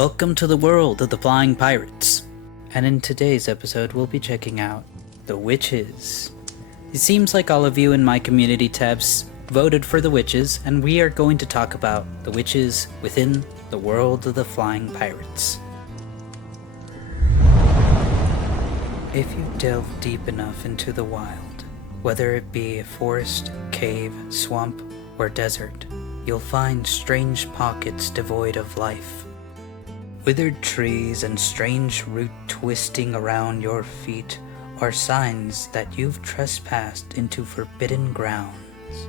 Welcome to the world of the Flying Pirates. And in today's episode, we'll be checking out the witches. It seems like all of you in my community tabs voted for the witches, and we are going to talk about the witches within the world of the Flying Pirates. If you delve deep enough into the wild, whether it be a forest, cave, swamp, or desert, you'll find strange pockets devoid of life. Withered trees and strange root twisting around your feet are signs that you've trespassed into forbidden grounds.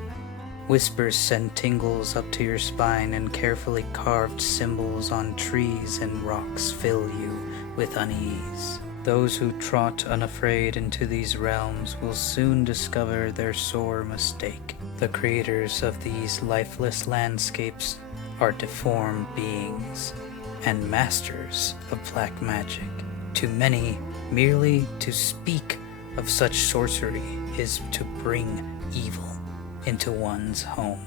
Whispers send tingles up to your spine, and carefully carved symbols on trees and rocks fill you with unease. Those who trot unafraid into these realms will soon discover their sore mistake. The creators of these lifeless landscapes are deformed beings and masters of black magic. To many, merely to speak of such sorcery is to bring evil into one's home.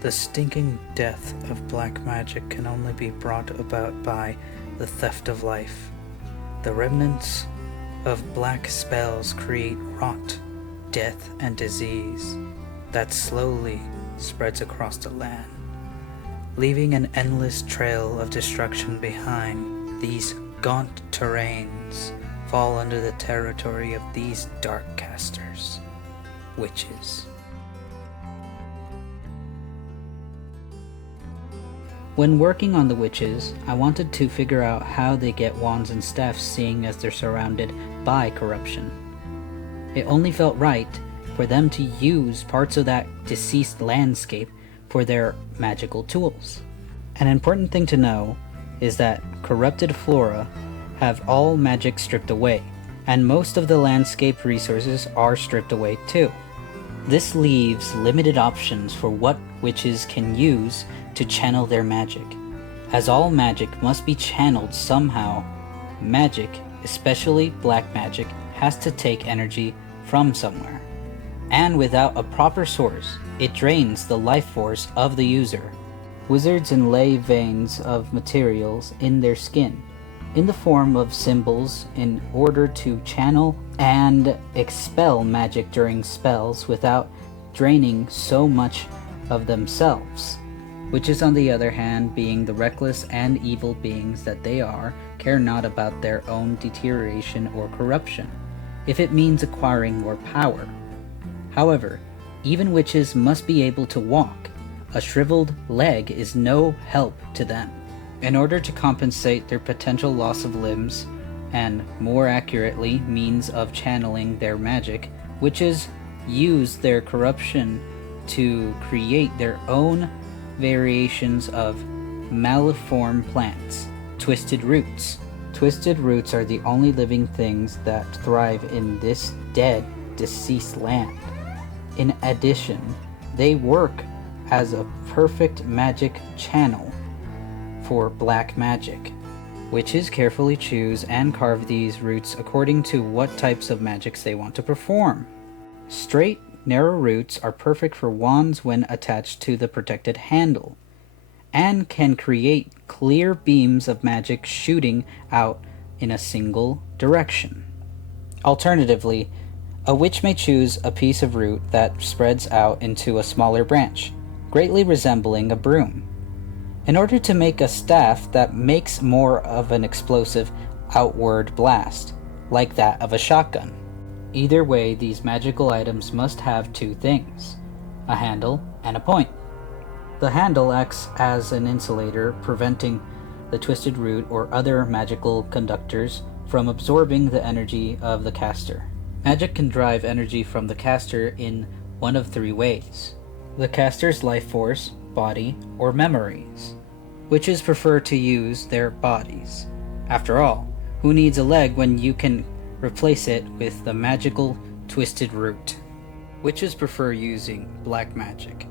The stinking death of black magic can only be brought about by the theft of life. The remnants of black spells create rot, death, and disease that slowly spreads across the land, leaving an endless trail of destruction behind. These gaunt terrains fall under the territory of these dark casters, witches. When working on the witches, I wanted to figure out how they get wands and staffs, seeing as they're surrounded by corruption. It only felt right for them to use parts of that deceased landscape for their magical tools. An important thing to know is that corrupted flora have all magic stripped away, and most of the landscape resources are stripped away too. This leaves limited options for what witches can use to channel their magic. As all magic must be channeled somehow, magic, especially black magic, has to take energy from somewhere. And without a proper source, it drains the life force of the user. Wizards inlay veins of materials in their skin, in the form of symbols, in order to channel and expel magic during spells without draining so much of themselves. Witches, on the other hand, being the reckless and evil beings that they are, care not about their own deterioration or corruption, if it means acquiring more power. However, even witches must be able to walk. A shriveled leg is no help to them. In order to compensate their potential loss of limbs, and more accurately, means of channeling their magic, witches use their corruption to create their own variations of maliform plants, twisted roots. Twisted roots are the only living things that thrive in this dead, deceased land. In addition, they work as a perfect magic channel for black magic. Witches carefully choose and carve these roots according to what types of magics they want to perform. Straight, narrow roots are perfect for wands when attached to the protected handle, and can create clear beams of magic shooting out in a single direction. Alternatively, a witch may choose a piece of root that spreads out into a smaller branch, greatly resembling a broom, in order to make a staff that makes more of an explosive outward blast, like that of a shotgun. Either way, these magical items must have two things: a handle and a point. The handle acts as an insulator, preventing the twisted root or other magical conductors from absorbing the energy of the caster. Magic can drive energy from the caster in one of three ways: the caster's life force, body, or memories. Witches prefer to use their bodies. After all, who needs a leg when you can replace it with the magical twisted root? Witches prefer using black magic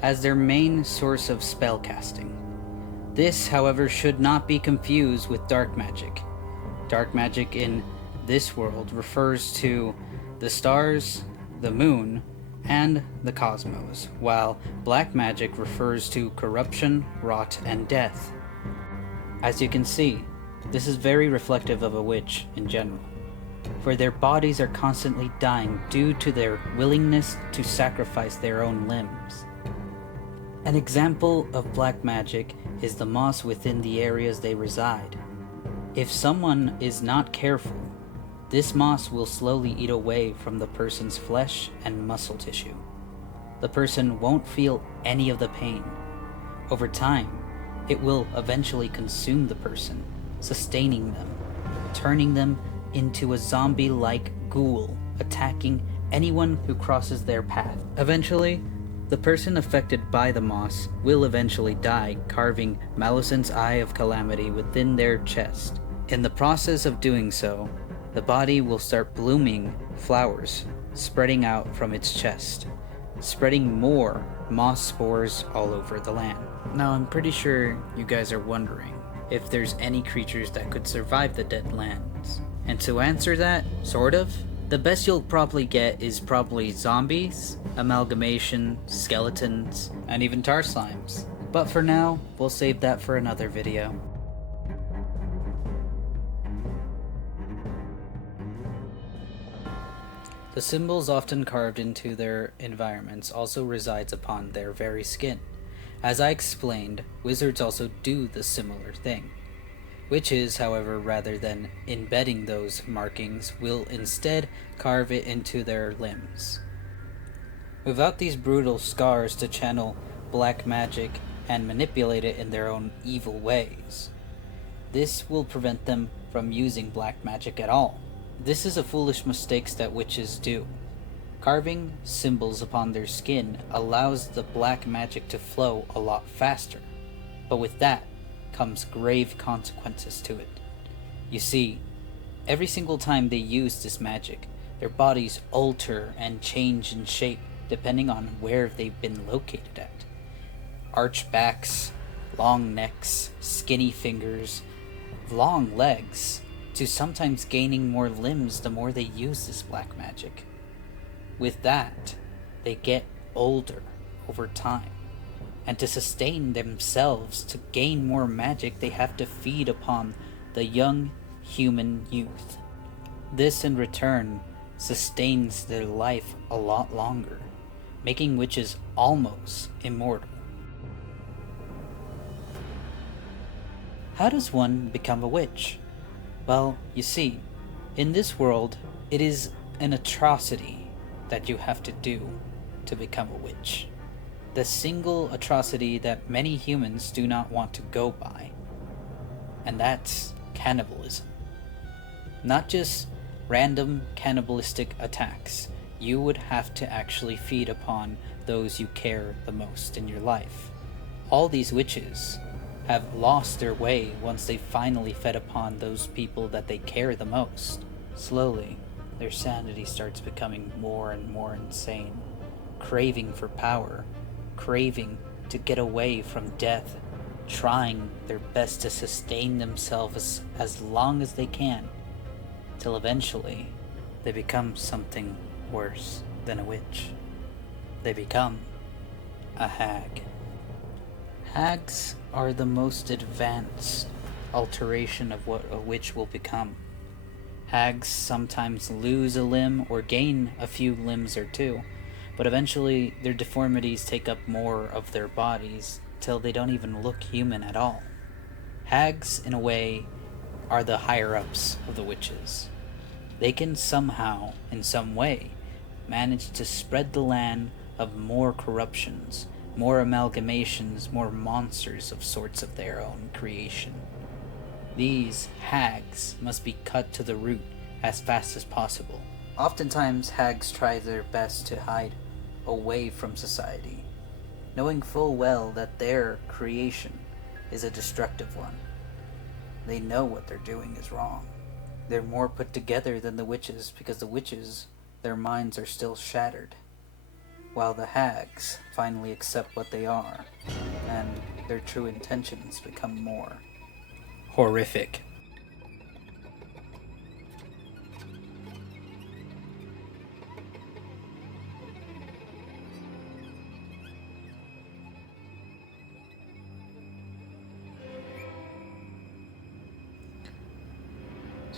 as their main source of spell casting. This, however, should not be confused with dark magic. Dark magic in this world refers to the stars, the moon, and the cosmos, while black magic refers to corruption, rot, and death. As you can see, this is very reflective of a witch in general, for their bodies are constantly dying due to their willingness to sacrifice their own limbs. An example of black magic is the moss within the areas they reside. If someone is not careful, this moss will slowly eat away from the person's flesh and muscle tissue. The person won't feel any of the pain. Over time, it will eventually consume the person, sustaining them, turning them into a zombie-like ghoul, attacking anyone who crosses their path. Eventually, the person affected by the moss will eventually die, carving Maleficent's Eye of Calamity within their chest. In the process of doing so, the body will start blooming flowers, spreading out from its chest, spreading more moss spores all over the land. Now, I'm pretty sure you guys are wondering if there's any creatures that could survive the dead lands. And to answer that, sort of, the best you'll probably get is probably zombies, amalgamation, skeletons, and even tar slimes. But for now, we'll save that for another video. The symbols often carved into their environments also resides upon their very skin. As I explained, wizards also do the similar thing. Witches, however, rather than embedding those markings, will instead carve it into their limbs. Without these brutal scars to channel black magic and manipulate it in their own evil ways, this will prevent them from using black magic at all. This is a foolish mistake that witches do. Carving symbols upon their skin allows the black magic to flow a lot faster, but with that comes grave consequences to it. You see, every single time they use this magic, their bodies alter and change in shape depending on where they've been located at. Arched backs, long necks, skinny fingers, long legs, to sometimes gaining more limbs the more they use this black magic. With that, they get older over time. And to sustain themselves, to gain more magic, they have to feed upon the young human youth. This in return sustains their life a lot longer, making witches almost immortal. How does one become a witch? Well, you see, in this world, it is an atrocity that you have to do to become a witch. The single atrocity that many humans do not want to go by, and that's cannibalism. Not just random cannibalistic attacks. You would have to actually feed upon those you care the most in your life. All these witches have lost their way once they finally fed upon those people that they care the most. Slowly, their sanity starts becoming more and more insane, craving for power, craving to get away from death, trying their best to sustain themselves as long as they can, till eventually they become something worse than a witch. They become a hag. Hags are the most advanced alteration of what a witch will become. Hags sometimes lose a limb or gain a few limbs or two, but eventually their deformities take up more of their bodies till they don't even look human at all. Hags, in a way, are the higher-ups of the witches. They can somehow, in some way, manage to spread the land of more corruptions, more amalgamations, more monsters of sorts of their own creation. These hags must be cut to the root as fast as possible. Oftentimes, hags try their best to hide away from society, knowing full well that their creation is a destructive one. They know what they're doing is wrong. They're more put together than the witches because the witches, their minds are still shattered, while the hags finally accept what they are, and their true intentions become more horrific.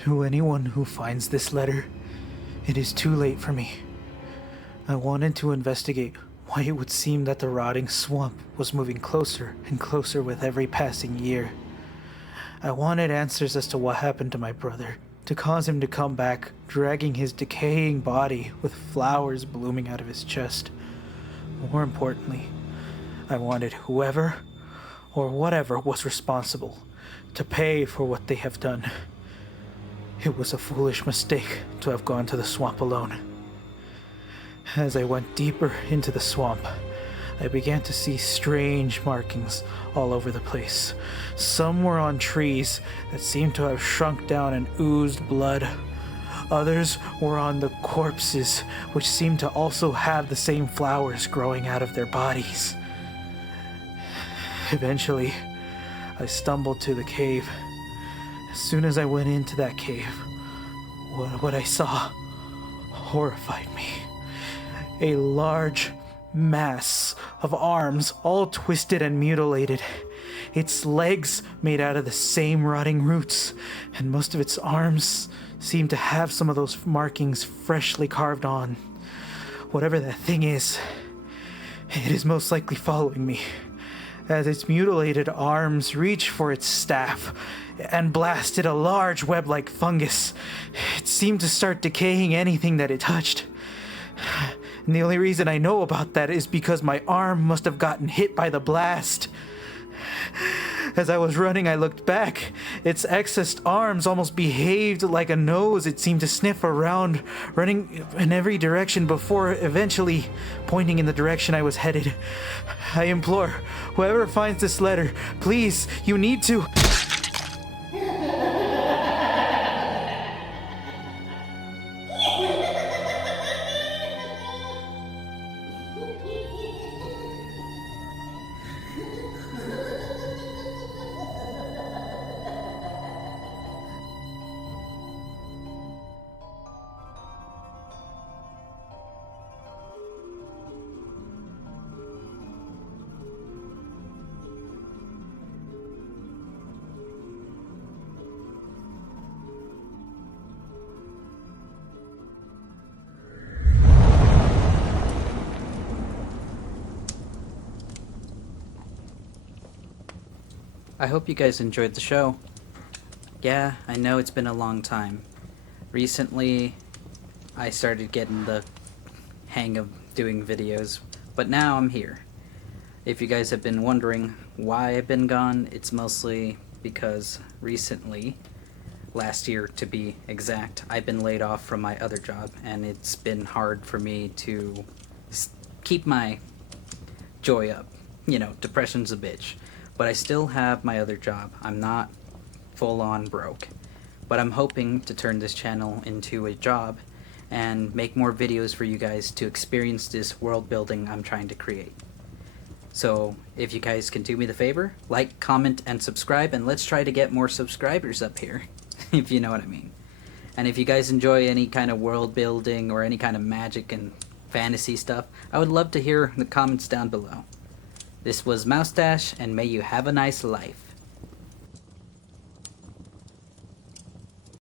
To anyone who finds this letter, it is too late for me. I wanted to investigate why it would seem that the rotting swamp was moving closer and closer with every passing year. I wanted answers as to what happened to my brother, to cause him to come back, dragging his decaying body with flowers blooming out of his chest. More importantly, I wanted whoever or whatever was responsible to pay for what they have done. It was a foolish mistake to have gone to the swamp alone. As I went deeper into the swamp, I began to see strange markings all over the place. Some were on trees that seemed to have shrunk down and oozed blood. Others were on the corpses, which seemed to also have the same flowers growing out of their bodies. Eventually, I stumbled to the cave. As soon as I went into that cave, what I saw horrified me. A large mass of arms, all twisted and mutilated. Its legs made out of the same rotting roots, and most of its arms seemed to have some of those markings freshly carved on. Whatever that thing is, it is most likely following me, as its mutilated arms reached for its staff and blasted a large web-like fungus. It seemed to start decaying anything that it touched. And the only reason I know about that is because my arm must have gotten hit by the blast. As I was running, I looked back. Its excessed arms almost behaved like a nose. It seemed to sniff around, running in every direction before eventually pointing in the direction I was headed. I implore, whoever finds this letter, please, you need to... I hope you guys enjoyed the show. Yeah, I know it's been a long time. Recently, I started getting the hang of doing videos, but now I'm here. If you guys have been wondering why I've been gone, it's mostly because recently, last year to be exact, I've been laid off from my other job, and it's been hard for me to keep my joy up. You know, depression's a bitch. But I still have my other job. I'm not full-on broke. But I'm hoping to turn this channel into a job and make more videos for you guys to experience this world building I'm trying to create. So if you guys can do me the favor, like, comment, and subscribe, and let's try to get more subscribers up here, if you know what I mean. And if you guys enjoy any kind of world building or any kind of magic and fantasy stuff, I would love to hear the comments down below. This was Moustache, and may you have a nice life.